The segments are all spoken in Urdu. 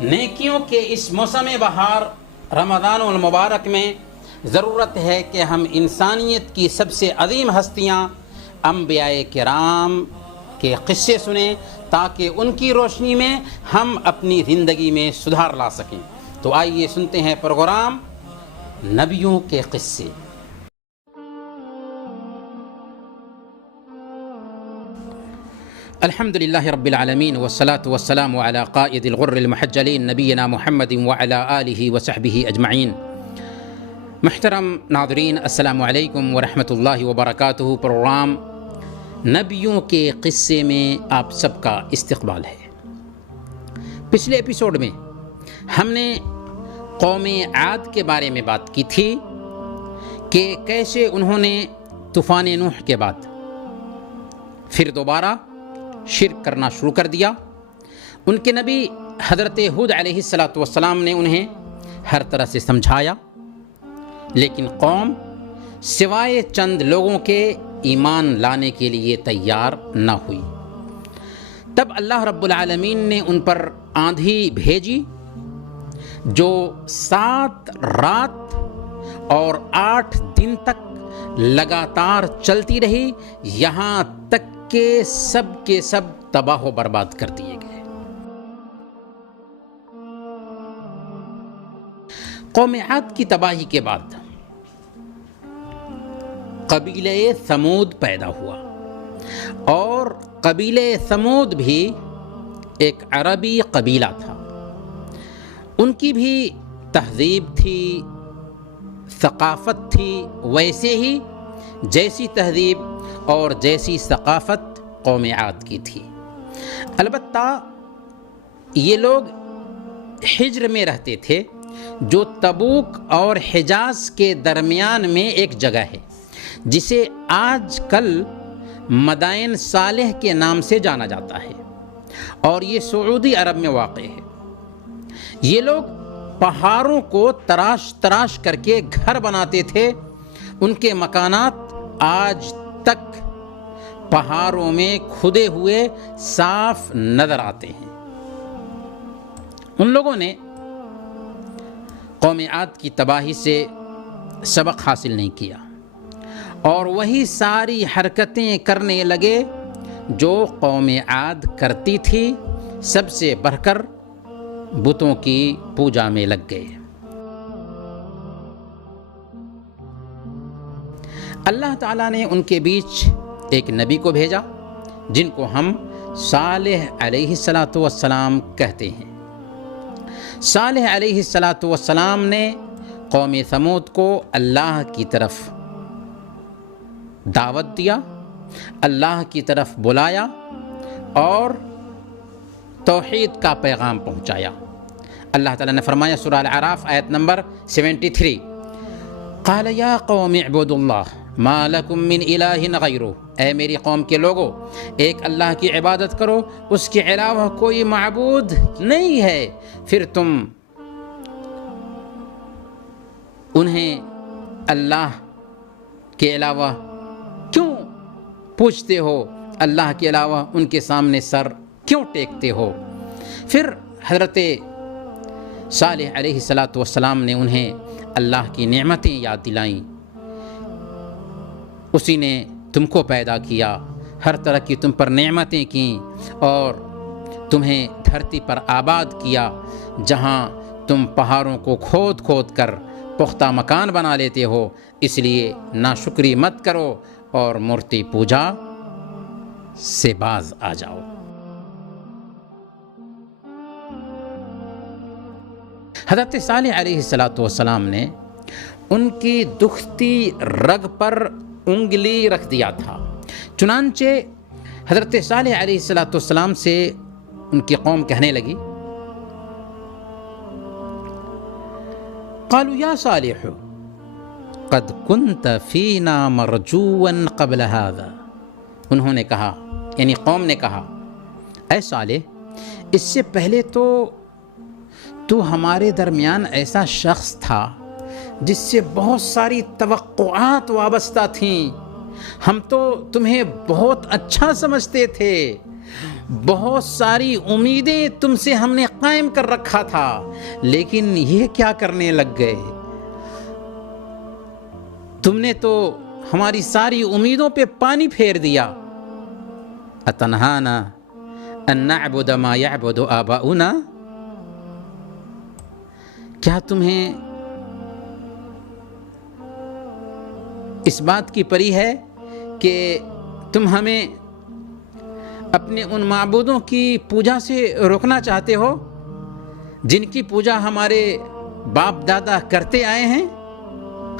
نیکیوں کے اس موسم بہار رمضان المبارک میں ضرورت ہے کہ ہم انسانیت کی سب سے عظیم ہستیاں انبیاء کرام کے قصے سنیں تاکہ ان کی روشنی میں ہم اپنی زندگی میں سدھار لا سکیں۔ تو آئیے سنتے ہیں پروگرام نبیوں کے قصے۔ الحمد للہ رب العالمین والصلاة والسلام علی قائد الغر المحجلین نبینا محمد وعلی آلہ وصحبہ اجمعین۔ محترم ناظرین، السلام علیکم ورحمۃ اللہ وبرکاتہ۔ پروگرام نبیوں کے قصے میں آپ سب کا استقبال ہے۔ پچھلے ایپیسوڈ میں ہم نے قوم عاد کے بارے میں بات کی تھی کہ کیسے انہوں نے طوفان نوح کے بعد پھر دوبارہ شرک کرنا شروع کر دیا۔ ان کے نبی حضرت ہود علیہ السلام نے انہیں ہر طرح سے سمجھایا، لیکن قوم سوائے چند لوگوں کے ایمان لانے کے لیے تیار نہ ہوئی۔ تب اللہ رب العالمین نے ان پر آندھی بھیجی جو 7 رات اور 8 دن تک لگاتار چلتی رہی، یہاں تک کہ سب کے سب تباہ و برباد کر دیے گئے۔ قوم عاد کی تباہی کے بعد قبیلہ ثمود پیدا ہوا، اور قبیلہ ثمود بھی ایک عربی قبیلہ تھا۔ ان کی بھی تہذیب تھی، ثقافت تھی، ویسے ہی جیسی تہذیب اور جیسی ثقافت قوم عاد کی تھی۔ البتہ یہ لوگ حجر میں رہتے تھے، جو تبوک اور حجاز کے درمیان میں ایک جگہ ہے جسے آج کل مدائن صالح کے نام سے جانا جاتا ہے، اور یہ سعودی عرب میں واقع ہے۔ یہ لوگ پہاڑوں کو تراش تراش کر کے گھر بناتے تھے۔ ان کے مکانات آج تک پہاڑوں میں کھدے ہوئے صاف نظر آتے ہیں۔ ان لوگوں نے قوم عاد کی تباہی سے سبق حاصل نہیں کیا، اور وہی ساری حرکتیں کرنے لگے جو قوم عاد کرتی تھی، سب سے بڑھ کر بتوں کی پوجا میں لگ گئے۔ اللہ تعالیٰ نے ان کے بیچ ایک نبی کو بھیجا جن کو ہم صالح علیہ السلام کہتے ہیں۔ صالح علیہ السلام نے قوم ثمود کو اللہ کی طرف دعوت دیا، اللہ کی طرف بلایا اور توحید کا پیغام پہنچایا۔ اللہ تعالیٰ نے فرمایا سورہ الاعراف آیت نمبر 73، قال یا قوم اعبدوا اللہ ما لکم من الہ غیرہ، اے میری قوم کے لوگو، ایک اللہ کی عبادت کرو، اس کے علاوہ کوئی معبود نہیں ہے۔ پھر تم انہیں اللہ کے علاوہ کیوں پوچھتے ہو؟ اللہ کے علاوہ ان کے سامنے سر کیوں ٹیکتے ہو؟ پھر حضرت صالح علیہ السلام نے انہیں اللہ کی نعمتیں یاد دلائیں۔ اسی نے تم کو پیدا کیا، ہر طرح کی تم پر نعمتیں کیں، اور تمہیں دھرتی پر آباد کیا جہاں تم پہاڑوں کو کھود کھود کر پختہ مکان بنا لیتے ہو۔ اس لیے ناشکری مت کرو اور مورتی پوجا سے باز آ جاؤ۔ حضرت صالح علیہ السلام نے ان کی دکھتی رگ پر انگلی رکھ دیا تھا۔ چنانچہ حضرت صالح علیہ السلام سے ان کی قوم کہنے لگی، قالوا یا صالح قد كنت فینا مرجوا قبل هذا۔ انہوں نے کہا، یعنی قوم نے کہا، اے صالح، اس سے پہلے تو ہمارے درمیان ایسا شخص تھا جس سے بہت ساری توقعات وابستہ تھیں، ہم تو تمہیں بہت اچھا سمجھتے تھے، بہت ساری امیدیں تم سے ہم نے قائم کر رکھا تھا، لیکن یہ کیا کرنے لگ گئے؟ تم نے تو ہماری ساری امیدوں پہ پانی پھیر دیا۔ اتنہانا ان نعبد ما یعبد آباؤنا، کیا تمہیں اس بات کی پری ہے کہ تم ہمیں اپنے ان معبودوں کی پوجا سے روکنا چاہتے ہو جن کی پوجا ہمارے باپ دادا کرتے آئے ہیں؟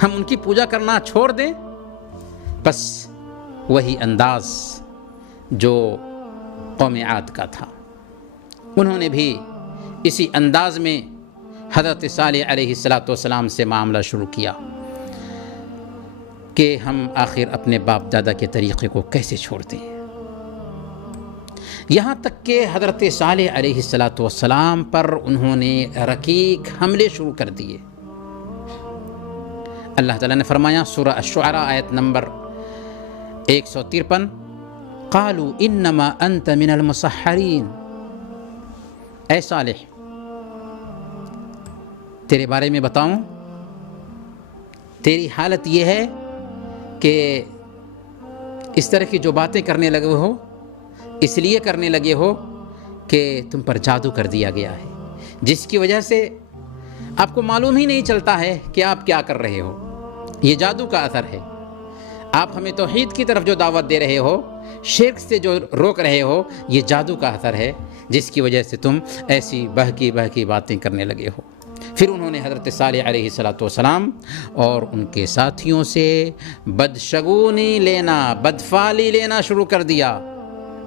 ہم ان کی پوجا کرنا چھوڑ دیں؟ بس وہی انداز جو قوم عاد کا تھا، انہوں نے بھی اسی انداز میں حضرت صالح علیہ السلام سے معاملہ شروع کیا کہ ہم آخر اپنے باپ دادا کے طریقے کو کیسے چھوڑ دیں، یہاں تک کہ حضرت صالح علیہ السلام پر انہوں نے رقیق حملے شروع کر دیے۔ اللہ تعالیٰ نے فرمایا سورہ الشعراء آیت نمبر 153، قالوا انما انت من المسحرین، اے صالح تیرے بارے میں بتاؤں، تیری حالت یہ ہے کہ اس طرح کی جو باتیں کرنے لگے ہو اس لیے کرنے لگے ہو کہ تم پر جادو کر دیا گیا ہے، جس کی وجہ سے آپ کو معلوم ہی نہیں چلتا ہے کہ آپ کیا کر رہے ہو۔ یہ جادو کا اثر ہے۔ آپ ہمیں توحید کی طرف جو دعوت دے رہے ہو، شرک سے جو روک رہے ہو، یہ جادو کا اثر ہے، جس کی وجہ سے تم ایسی بہکی باتیں کرنے لگے ہو۔ پھر انہوں نے حضرت صالح علیہ السلام اور ان کے ساتھیوں سے بدشگونی لینا، بدفعلی لینا شروع کر دیا۔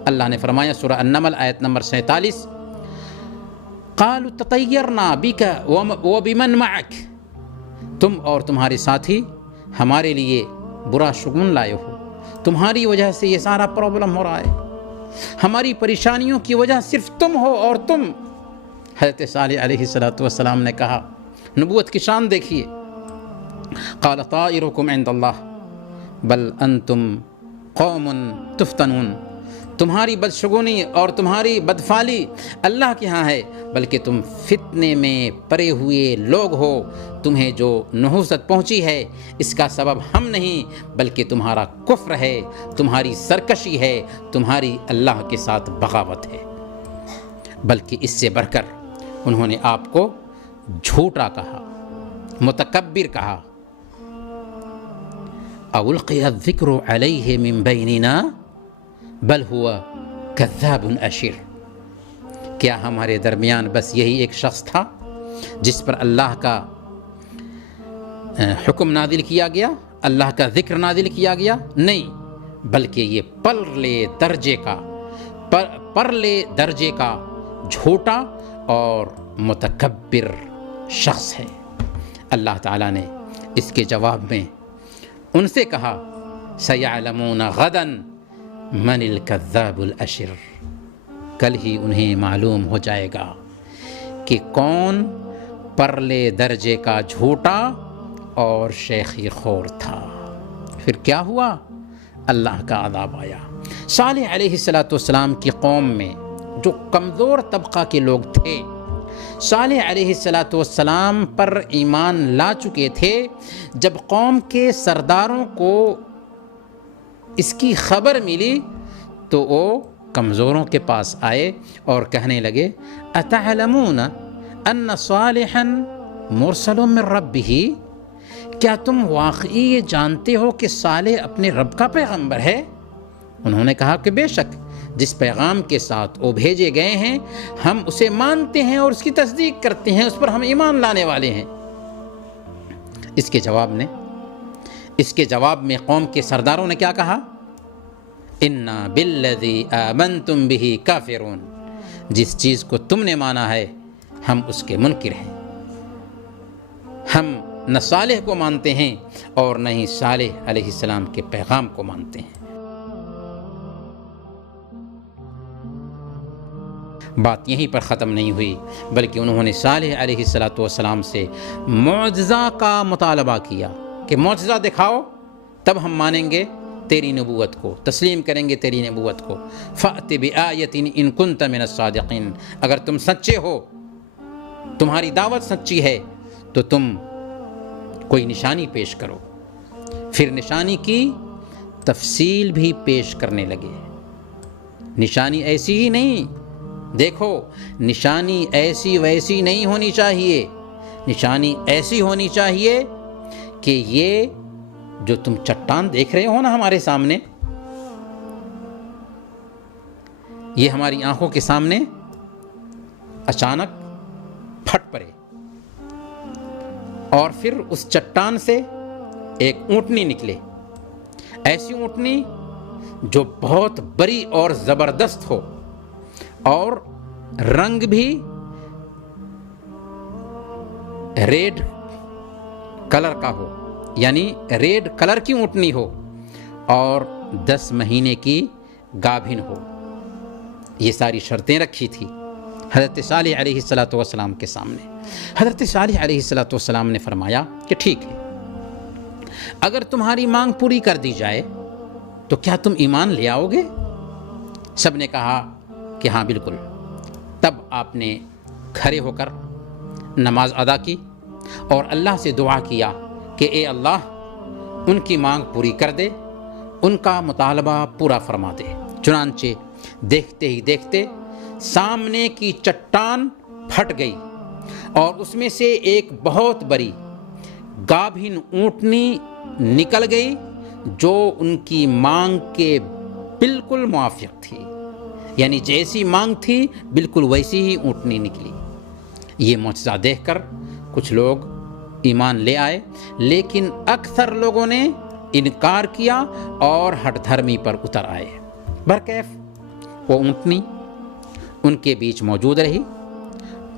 اللہ نے فرمایا سورہ النمل آیت نمبر 47، قالوا تطیرنا بک وبمن معک، تم اور تمہارے ساتھی ہمارے لیے برا شگون لائے ہو، تمہاری وجہ سے یہ سارا پرابلم ہو رہا ہے، ہماری پریشانیوں کی وجہ صرف تم ہو اور تم۔ حضرت صالح علیہ السلام نے کہا، نبوت کی شان دیکھیے، قال طائرکم عند اللہ بل انتم قوم تفتنون، تمہاری بدشگونی اور تمہاری بدفعلی اللہ کے ہاں ہے، بلکہ تم فتنے میں پڑے ہوئے لوگ ہو، تمہیں جو نحوست پہنچی ہے اس کا سبب ہم نہیں بلکہ تمہارا کفر ہے، تمہاری سرکشی ہے، تمہاری اللہ کے ساتھ بغاوت ہے۔ بلکہ اس سے بڑھ کر انہوں نے آپ کو جھوٹا کہا، متکبر کہا، اولقی الذکر علیہ من بیننا بل ہوا کذاب اشر، کیا ہمارے درمیان بس یہی ایک شخص تھا جس پر اللہ کا حکم نازل کیا گیا، اللہ کا ذکر نازل کیا گیا؟ نہیں، بلکہ یہ پرلے درجے کا جھوٹا اور متکبر شخص ہے۔ اللہ تعالیٰ نے اس کے جواب میں ان سے کہا، سَيَعْلَمُونَ غَدًا من الکذاب الاشر، کل ہی انہیں معلوم ہو جائے گا کہ کون پرلے درجے کا جھوٹا اور شیخی خور تھا۔ پھر کیا ہوا؟ اللہ کا عذاب آیا۔ صالح علیہ السلام کی قوم میں جو کمزور طبقہ کے لوگ تھے، صالح علیہ السلام پر ایمان لا چکے تھے، جب قوم کے سرداروں کو اس کی خبر ملی تو وہ کمزوروں کے پاس آئے اور کہنے لگے، اتعلمون ان صالحا مرسل من ربہ، کیا تم واقعی یہ جانتے ہو کہ صالح اپنے رب کا پیغمبر ہے؟ انہوں نے کہا کہ بے شک، جس پیغام کے ساتھ وہ بھیجے گئے ہیں ہم اسے مانتے ہیں اور اس کی تصدیق کرتے ہیں، اس پر ہم ایمان لانے والے ہیں۔ اس کے جواب میں قوم کے سرداروں نے کیا کہا؟ انا بالذی آمنتم بہ کافرون، جس چیز کو تم نے مانا ہے ہم اس کے منکر ہیں، ہم نہ صالح کو مانتے ہیں اور نہ ہی صالح علیہ السلام کے پیغام کو مانتے ہیں۔ بات یہیں پر ختم نہیں ہوئی، بلکہ انہوں نے صالح علیہ السلام سے معجزہ کا مطالبہ کیا کہ معجزہ دکھاؤ تب ہم مانیں گے، تیری نبوت کو، تسلیم کریں گے تیری نبوت کو۔ فأت بآیۃ ان کنت من الصادقین، اگر تم سچے ہو، تمہاری دعوت سچی ہے تو تم کوئی نشانی پیش کرو۔ پھر نشانی کی تفصیل بھی پیش کرنے لگے۔ نشانی ایسی ہی نہیں، دیکھو نشانی ایسی ویسی نہیں ہونی چاہیے، نشانی ایسی ہونی چاہیے کہ یہ جو تم چٹان دیکھ رہے ہو نا ہمارے سامنے، یہ ہماری آنکھوں کے سامنے اچانک پھٹ پڑے، اور پھر اس چٹان سے ایک اونٹنی نکلے، ایسی اونٹنی جو بہت بڑی اور زبردست ہو اور رنگ بھی ریڈ کلر کا ہو، یعنی ریڈ کلر کی اونٹنی ہو اور 10 مہینے کی گابھن ہو۔ یہ ساری شرطیں رکھی تھی حضرت صالح علیہ السلام کے سامنے۔ حضرت صالح علیہ السلام نے فرمایا کہ ٹھیک ہے، اگر تمہاری مانگ پوری کر دی جائے تو کیا تم ایمان لے آؤ گے؟ سب نے کہا کہ ہاں بالکل۔ تب آپ نے کھڑے ہو کر نماز ادا کی اور اللہ سے دعا کیا کہ اے اللہ ان کی مانگ پوری کر دے، ان کا مطالبہ پورا فرما دے۔ چنانچہ دیکھتے ہی دیکھتے سامنے کی چٹان پھٹ گئی اور اس میں سے ایک بہت بڑی گابھن اونٹنی نکل گئی جو ان کی مانگ کے بالکل موافق تھی، یعنی جیسی مانگ تھی بالکل ویسی ہی اونٹنی نکلی۔ یہ معجزہ دیکھ کر کچھ لوگ ایمان لے آئے، لیکن اکثر لوگوں نے انکار کیا اور ہٹ دھرمی پر اتر آئے۔ برکیف وہ اونٹنی ان کے بیچ موجود رہی۔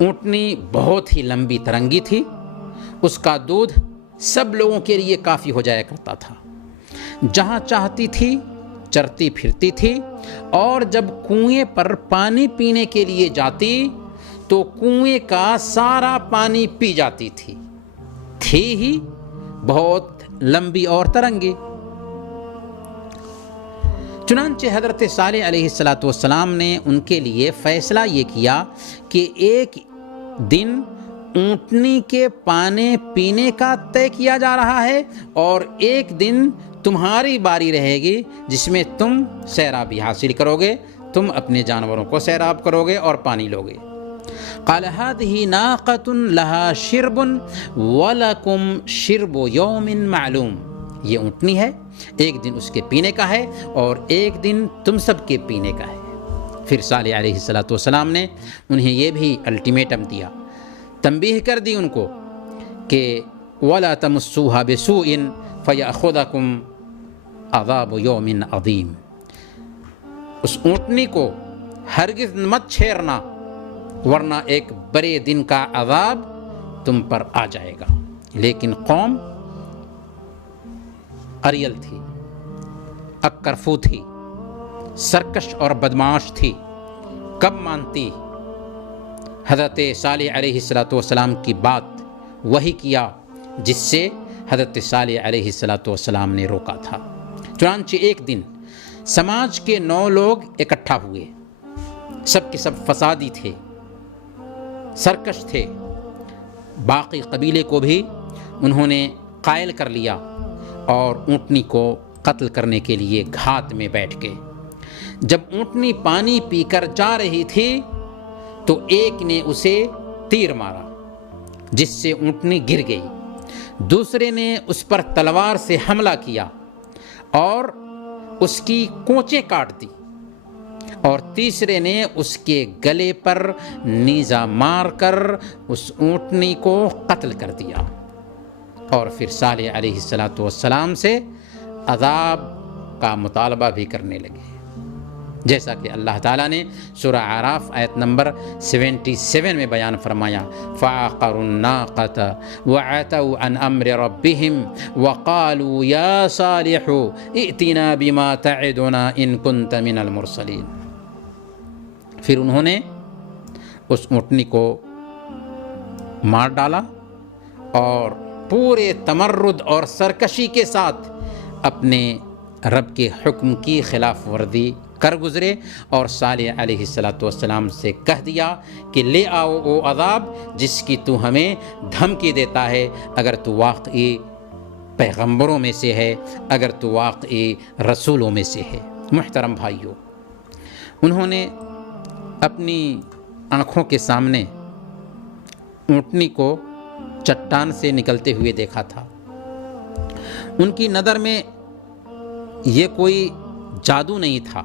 اونٹنی بہت ہی لمبی ترنگی تھی، اس کا دودھ سب لوگوں کے لیے کافی ہو جایا کرتا تھا، جہاں چاہتی تھی چرتی پھرتی تھی، اور جب کنویں پر پانی پینے کے لیے جاتی تو کنویں کا سارا پانی پی جاتی تھی ہی بہت لمبی اور ترنگی۔ چنانچہ حضرت صالح علیہ السلام نے ان کے لیے فیصلہ یہ کیا کہ ایک دن اونٹنی کے پانی پینے کا طے کیا جا رہا ہے اور ایک دن تمہاری باری رہے گی جس میں تم سیرابی حاصل کرو گے، تم اپنے جانوروں کو سیراب کرو گے اور پانی لو گے۔ قال هذه ناقة لها شرب ولكم شرب يوم معلوم، یہ اونٹنی ہے، ایک دن اس کے پینے کا ہے اور ایک دن تم سب کے پینے کا ہے۔ پھر صالح علیہ السلام نے انہیں یہ بھی الٹیمیٹم دیا، تنبیہ کر دی ان کو کہ وَلَا تَمُسُّوهَا بِسُوءٍ فَيَأْخُذَكُمْ عَذَابُ يَوْمٍ عَظِيمٍ، اس اونٹنی کو ہرگز مت چھیڑنا ورنہ ایک بڑے دن کا عذاب تم پر آ جائے گا۔ لیکن قوم اریل تھی، اکرفو تھی، سرکش اور بدمعاش تھی، کب مانتی؟ حضرت صالح علیہ السلام کی بات وہی کیا جس سے حضرت صالح علیہ السلام نے روکا تھا۔ چنانچہ ایک دن سماج کے 9 لوگ اکٹھا ہوئے، سب کے سب فسادی تھے، سرکش تھے، باقی قبیلے کو بھی انہوں نے قائل کر لیا اور اونٹنی کو قتل کرنے کے لیے گھات میں بیٹھ گئے۔ جب اونٹنی پانی پی کر جا رہی تھی تو ایک نے اسے تیر مارا جس سے اونٹنی گر گئی، دوسرے نے اس پر تلوار سے حملہ کیا اور اس کی کونچیں کاٹ دی، اور تیسرے نے اس کے گلے پر نیزہ مار کر اس اونٹنی کو قتل کر دیا، اور پھر صالح علیہ السلام سے عذاب کا مطالبہ بھی کرنے لگے، جیسا کہ اللہ تعالیٰ نے سورہ اعراف آیت نمبر 77 میں بیان فرمایا، فَعَقَرُوا النَّاقَةَ وَعَتَوْا عَنْ أَمْرِ رَبِّهِمْ وَقَالُوا يَا صَالِحُ ائْتِنَا بِمَا تَعِدُنَا إِن كُنتَ مِنَ الْمُرْسَلِينَ۔ پھر انہوں نے اس اونٹنی کو مار ڈالا اور پورے تمرد اور سرکشی کے ساتھ اپنے رب کے حکم کی خلاف ورزی کر گزرے اور صالح علیہ السلام سے کہہ دیا کہ لے آؤ وہ عذاب جس کی تو ہمیں دھمکی دیتا ہے، اگر تو واقعی پیغمبروں میں سے ہے، اگر تو واقعی رسولوں میں سے ہے۔ محترم بھائیوں، انہوں نے اپنی آنکھوں کے سامنے اونٹنی کو چٹان سے نکلتے ہوئے دیکھا تھا۔ ان کی نظر میں یہ کوئی جادو نہیں تھا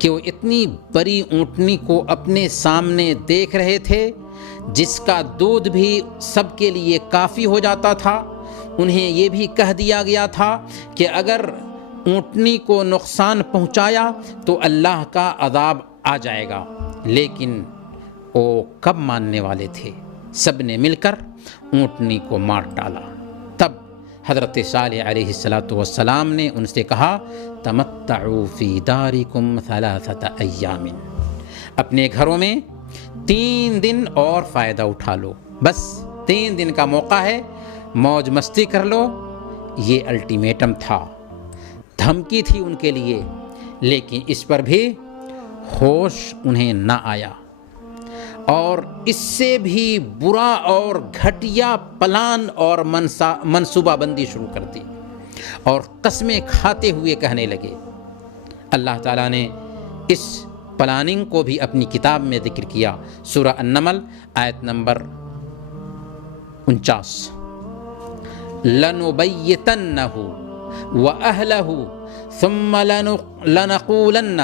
کہ وہ اتنی بڑی اونٹنی کو اپنے سامنے دیکھ رہے تھے جس کا دودھ بھی سب کے لیے کافی ہو جاتا تھا۔ انہیں یہ بھی کہہ دیا گیا تھا کہ اگر اونٹنی کو نقصان پہنچایا تو اللہ کا عذاب آ جائے گا، لیکن وہ کب ماننے والے تھے؟ سب نے مل کر اونٹنی کو مار ڈالا۔ تب حضرت صالح علیہ السلام نے ان سے کہا تمتعوا فی دارکم ثلاثۃ ایام، اپنے گھروں میں 3 دن اور فائدہ اٹھا لو، بس 3 دن کا موقع ہے، موج مستی کر لو۔ یہ الٹیمیٹم تھا، دھمکی تھی ان کے لیے، لیکن اس پر بھی ہوش انہیں نہ آیا اور اس سے بھی برا اور گھٹیا پلان اور منصوبہ بندی شروع کر دی اور قسمیں کھاتے ہوئے کہنے لگے۔ اللہ تعالیٰ نے اس پلاننگ کو بھی اپنی کتاب میں ذکر کیا، سورہ النمل آیت نمبر 49، لَنُبَيِّتَنَّهُ وَأَهْلَهُ ثُمَّ لَنَقُولَنَّ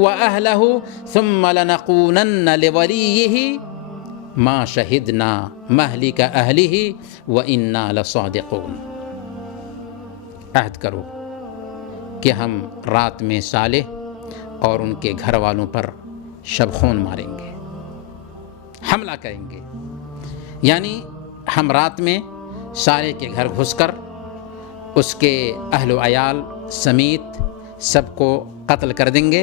وَأَهْلَهُ ثُمَّ لَنَقُولَنَّ لِوَلِيِّهِ مَا شَهِدْنَا مَهْلِكَ أَهْلِهِ وَإِنَّا لَصَادِقُونَ۔ عہد کرو کہ ہم رات میں صالح اور ان کے گھر والوں پر شبخون ماریں گے، حملہ کریں گے، یعنی ہم رات میں صالح کے گھر گھس کر اس کے اہل و عیال سمیت سب کو قتل کر دیں گے۔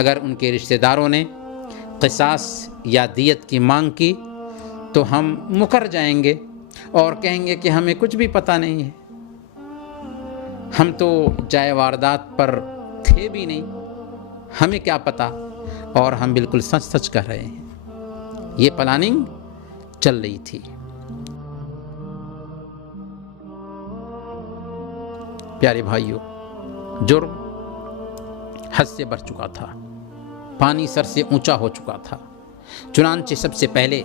اگر ان کے رشتہ داروں نے قصاص یا دیت کی مانگ کی تو ہم مکر جائیں گے اور کہیں گے کہ ہمیں کچھ بھی پتہ نہیں ہے، ہم تو جائے واردات پر تھے بھی نہیں، ہمیں کیا پتہ، اور ہم بالکل سچ سچ کہہ رہے ہیں۔ یہ پلاننگ چل رہی تھی۔ پیارے بھائیوں، جرم حد سے بڑھ چکا تھا، پانی سر سے اونچا ہو چکا تھا، چنانچہ سب سے پہلے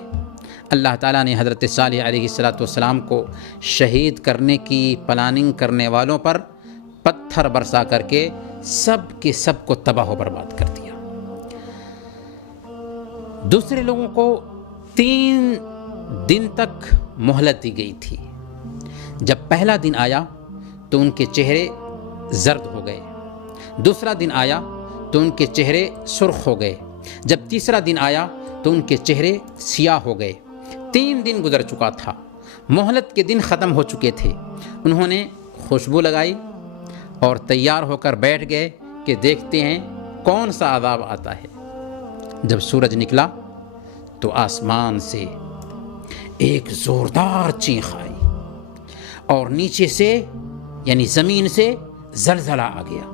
اللہ تعالیٰ نے حضرت صالح علیہ السلام کو شہید کرنے کی پلاننگ کرنے والوں پر پتھر برسا کر کے سب کے سب کو تباہ و برباد کر دیا۔ دوسرے لوگوں کو 3 دن تک مہلت دی گئی تھی۔ جب پہلا دن آیا تو ان کے چہرے زرد ہو گئے، دوسرا دن آیا تو ان کے چہرے سرخ ہو گئے، جب تیسرا دن آیا تو ان کے چہرے سیاہ ہو گئے۔ 3 دن گزر چکا تھا، مہلت کے دن ختم ہو چکے تھے۔ انہوں نے خوشبو لگائی اور تیار ہو کر بیٹھ گئے کہ دیکھتے ہیں کون سا عذاب آتا ہے۔ جب سورج نکلا تو آسمان سے ایک زوردار چیخ آئی اور نیچے سے یعنی زمین سے زلزلہ آ گیا۔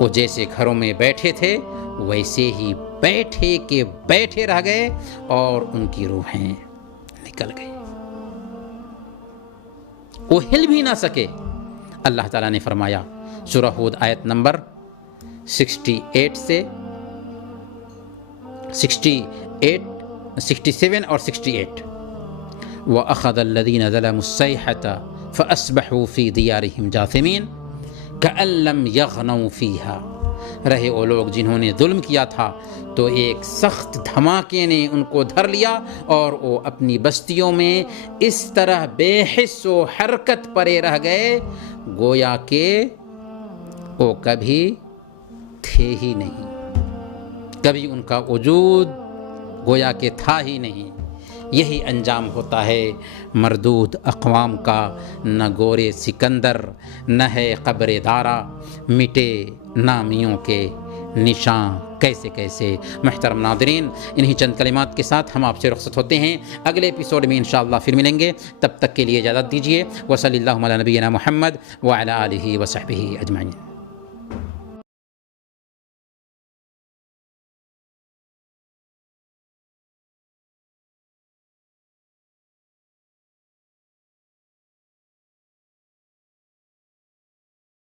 وہ جیسے گھروں میں بیٹھے تھے ویسے ہی بیٹھے کے بیٹھے رہ گئے اور ان کی روحیں نکل گئی، وہ ہل بھی نہ سکے۔ اللہ تعالیٰ نے فرمایا سورہ ہود آیت نمبر 67 اور 68، وَأَخَذَ الَّذِينَ ظَلَمُوا الصَّيْحَةَ فَأَصْبَحُوا فِي دِيَارِهِمْ جَاثِمِينَ كَأَن لَّمْ يَغْنَوْا فِيهَا۔ رہے وہ لوگ جنہوں نے ظلم کیا تھا تو ایک سخت دھماکے نے ان کو دھر لیا اور وہ اپنی بستیوں میں اس طرح بے حس و حرکت پڑے رہ گئے گویا کہ وہ کبھی تھے ہی نہیں، کبھی ان کا وجود گویا کہ تھا ہی نہیں۔ یہی انجام ہوتا ہے مردود اقوام کا، نہ گورے سکندر، نہ ہے قبر دارا، مٹے نامیوں کے نشان کیسے کیسے۔ محترم ناظرین، انہی چند کلمات کے ساتھ ہم آپ سے رخصت ہوتے ہیں، اگلے ایپیسوڈ میں انشاءاللہ پھر ملیں گے، تب تک کے لیے اجازت دیجیے۔ وصلی اللہ علی نبینا محمد وعلی آلہ وصحبہ اجمعین۔